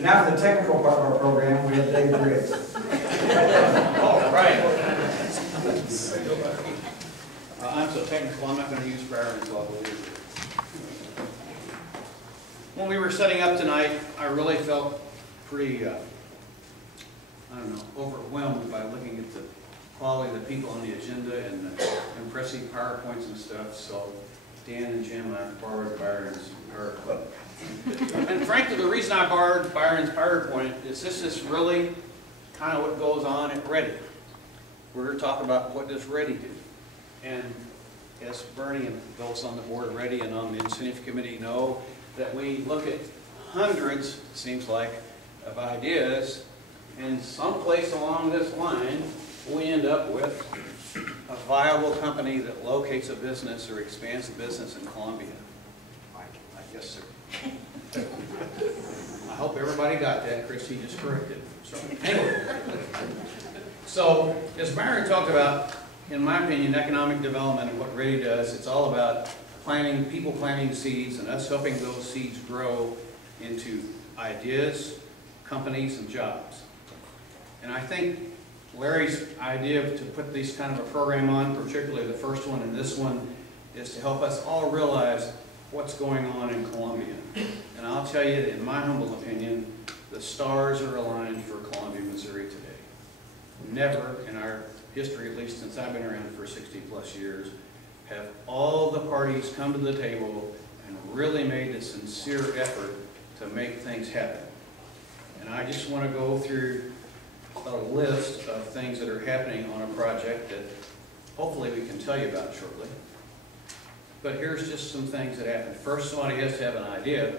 And now for the technical part of our program, we have Dave Briggs. All right. I'm so technical, I'm not going to use Byron's law. When we were setting up tonight, I really felt pretty, I don't know, overwhelmed by looking at the quality of the people on the agenda and the impressive PowerPoints and stuff. So Dan and Jim, I borrowed Byron's PowerPoint. And frankly, the reason I borrowed Byron's PowerPoint is this is really kind of what goes on at REDI. We're going to talk about what does REDI do. And as Bernie and those on the board of REDI and on the incentive committee know, that we look at hundreds, it seems like, of ideas, and someplace along this line, we end up with a viable company that locates a business or expands a business in Columbia. I guess, sir. I hope everybody got that. Christy just corrected. So, anyway. So, as Byron talked about, in my opinion, economic development and what REDI does, it's all about planting, people planting seeds and us helping those seeds grow into ideas, companies, and jobs. And I think Larry's idea to put these kind of a program on, particularly the first one and this one, is to help us all realize what's going on in Columbia. And I'll tell you, in my humble opinion, the stars are aligned for Columbia, Missouri today. Never in our history, at least since I've been around for 60+ years, have all the parties come to the table and really made a sincere effort to make things happen. And I just want to go through a list of things that are happening on a project that hopefully we can tell you about shortly. But here's just some things that happen. First, somebody has to have an idea.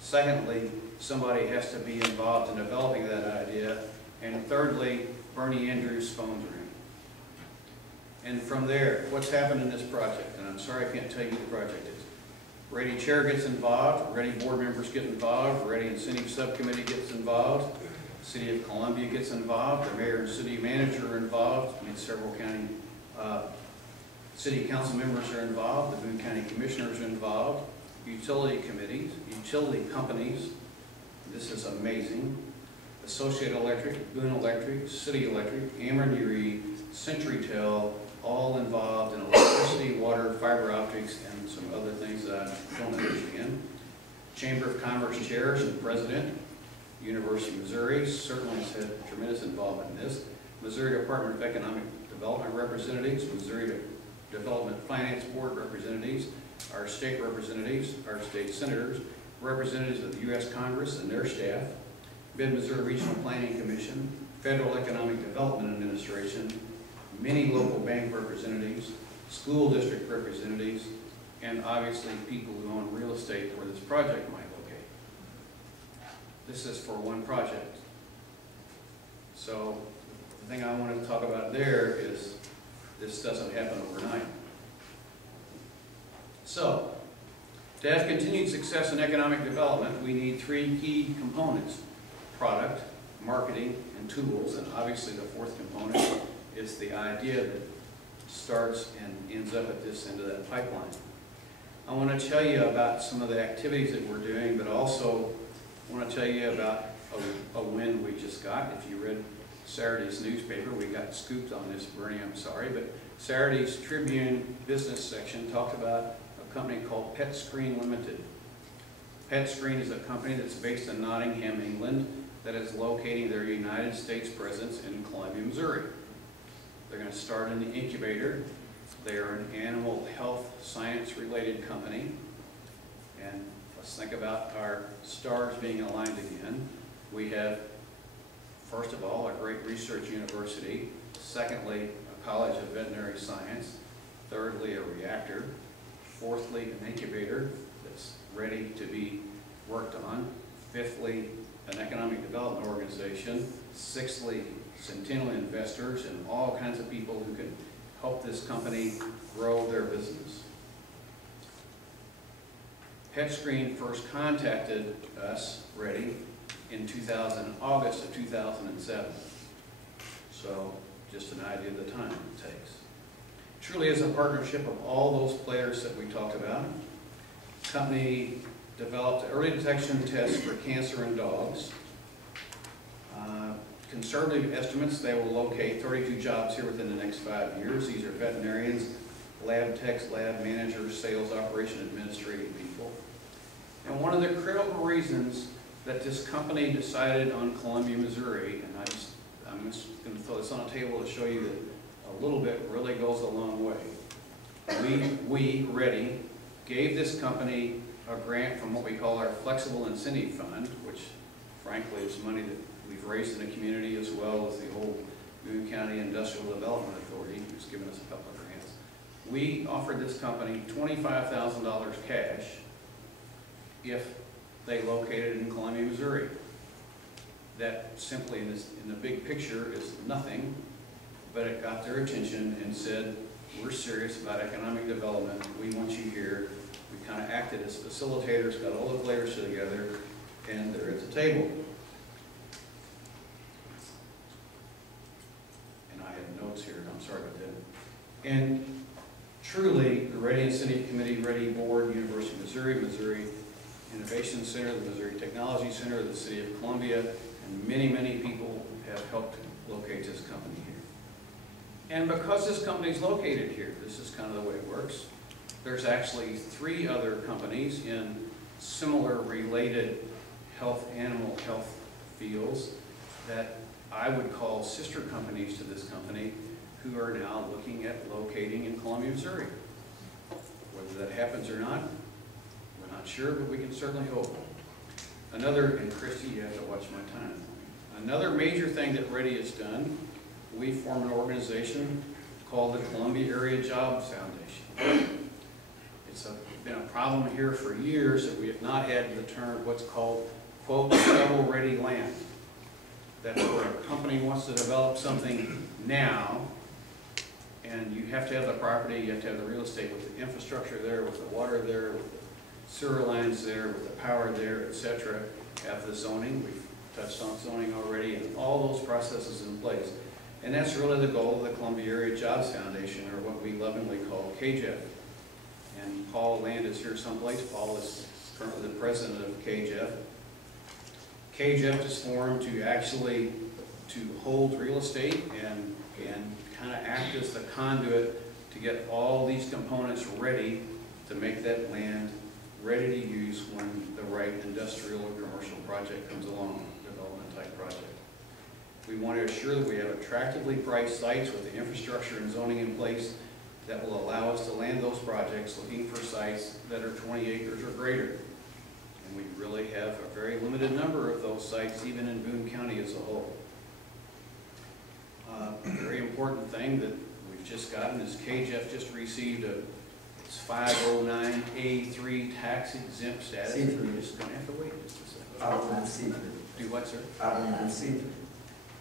Secondly, somebody has to be involved in developing that idea. And thirdly, Bernie Andrews' phone's ring. And from there, what's happened in this project? And I'm sorry I can't tell you who the project is. REDI chair gets involved, REDI board members get involved, REDI incentive subcommittee gets involved, City of Columbia gets involved, the mayor and city manager are involved, I mean several county city council members are involved, the Boone County commissioners are involved, utility committees, utility companies, this is amazing, Associated Electric, Boone Electric, City Electric, Ameren Erie, CenturyTel, all involved in electricity, water, fiber optics, and some other things that I don't understand. Chamber of Commerce chairs and president, University of Missouri certainly has had tremendous involvement in this. Missouri Department of Economic Development representatives, Missouri Development Finance Board representatives, our state representatives, our state senators, representatives of the U.S. Congress and their staff, Mid-Missouri Regional Planning Commission, Federal Economic Development Administration, many local bank representatives, school district representatives, and obviously people who own real estate where this project might locate. This is for one project. So the thing I wanted to talk about there is this doesn't happen overnight. So to have continued success in economic development, we need three key components: product, marketing, and tools. And obviously the fourth component is the idea that starts and ends up at this end of that pipeline. I want to tell you about some of the activities that we're doing, but also want to tell you about a win we just got. If you read Saturday's newspaper, we got scooped on this, Bernie, I'm sorry, but Saturday's Tribune business section talked about a company called Pet Screen Limited. Pet Screen is a company that's based in Nottingham, England, that is locating their United States presence in Columbia, Missouri. They're going to start in the incubator. They are an animal health science related company. And let's think about our stars being aligned again. We have, first of all, a great research university. Secondly, a college of veterinary science. Thirdly, a reactor. Fourthly, an incubator that's ready to be worked on. Fifthly, an economic development organization. Sixthly, centennial investors and all kinds of people who can help this company grow their business. PetScreen first contacted us, REDI, in August of 2007. So just an idea of the time it takes. Truly is a partnership of all those players that we talked about. The company developed early detection tests for cancer in dogs. Conservative estimates, they will locate 32 jobs here within the next 5 years. These are veterinarians, lab techs, lab managers, sales, operation, administrative people. And one of the critical reasons that this company decided on Columbia, Missouri, and I'm just going to throw this on the table to show you that a little bit really goes a long way. We, REDI, gave this company a grant from what we call our Flexible Incentive Fund, which frankly is money that we've raised in the community, as well as the old Boone County Industrial Development Authority, who's given us a couple of grants. We offered this company $25,000 cash if they located in Columbia, Missouri. That simply, in the big picture, is nothing, but it got their attention and said, we're serious about economic development, we want you here. We kind of acted as facilitators, got all the players together, and they're at the table. And I have notes here, I'm sorry about that. And truly, the REDI Incentive Committee, REDI Board, University of Missouri, Missouri Innovation Center, the Missouri Technology Center, the City of Columbia, and many, many people have helped locate this company here. And because this company is located here, this is kind of the way it works. There's actually 3 other companies in similar related animal health fields that I would call sister companies to this company, who are now looking at locating in Columbia, Missouri. Whether that happens or not, we're not sure, but we can certainly hope. Another, and Christy, you have to watch my time. Another major thing that REDI has done, we formed an organization called the Columbia Area Jobs Foundation. It's been a problem here for years that we have not had the term, what's called, quote, shovel-ready land. That's where a company wants to develop something now, and you have to have the property, you have to have the real estate with the infrastructure there, with the water there, with the sewer lines there, with the power there, etc. Have the zoning, we've touched on zoning already, and all those processes in place. And that's really the goal of the Columbia Area Jobs Foundation, or what we lovingly call KJEF. And Paul Land is here someplace. Paul is currently the president of KJEF. KJEF is formed to hold real estate and kind of act as the conduit to get all these components ready to make that land ready to use when the right industrial or commercial project comes along, development type project. We want to assure that we have attractively priced sites with the infrastructure and zoning in place that will allow us to land those projects, looking for sites that are 20 acres or greater. And we really have a very limited number of those sites, even in Boone County as a whole. A very important thing that we've just gotten is KJEF just received its 509A3 tax exempt status. C3. You're just going to have to wait just a second. I don't even see Do what, sir? I don't even see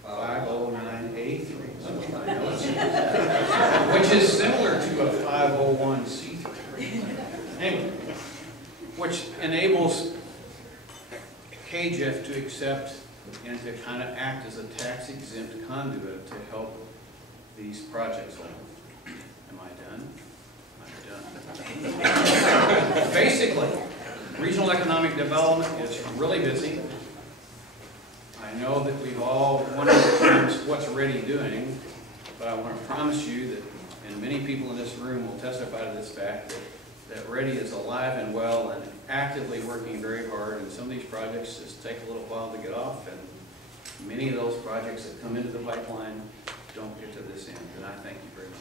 509A3, which is similar to a 501C3. Anyway, which enables KJEF to accept and to kind of act as a tax-exempt conduit to help these projects along. Am I done? I'm done. Basically, regional economic development is really busy. I know that we've all wondered at times what's REDI doing, but I want to promise you that, and many people in this room will testify to this fact, that REDI is alive and well and actively working very hard, and some of these projects just take a little while to get off, and many of those projects that come into the pipeline don't get to this end, and I thank you very much.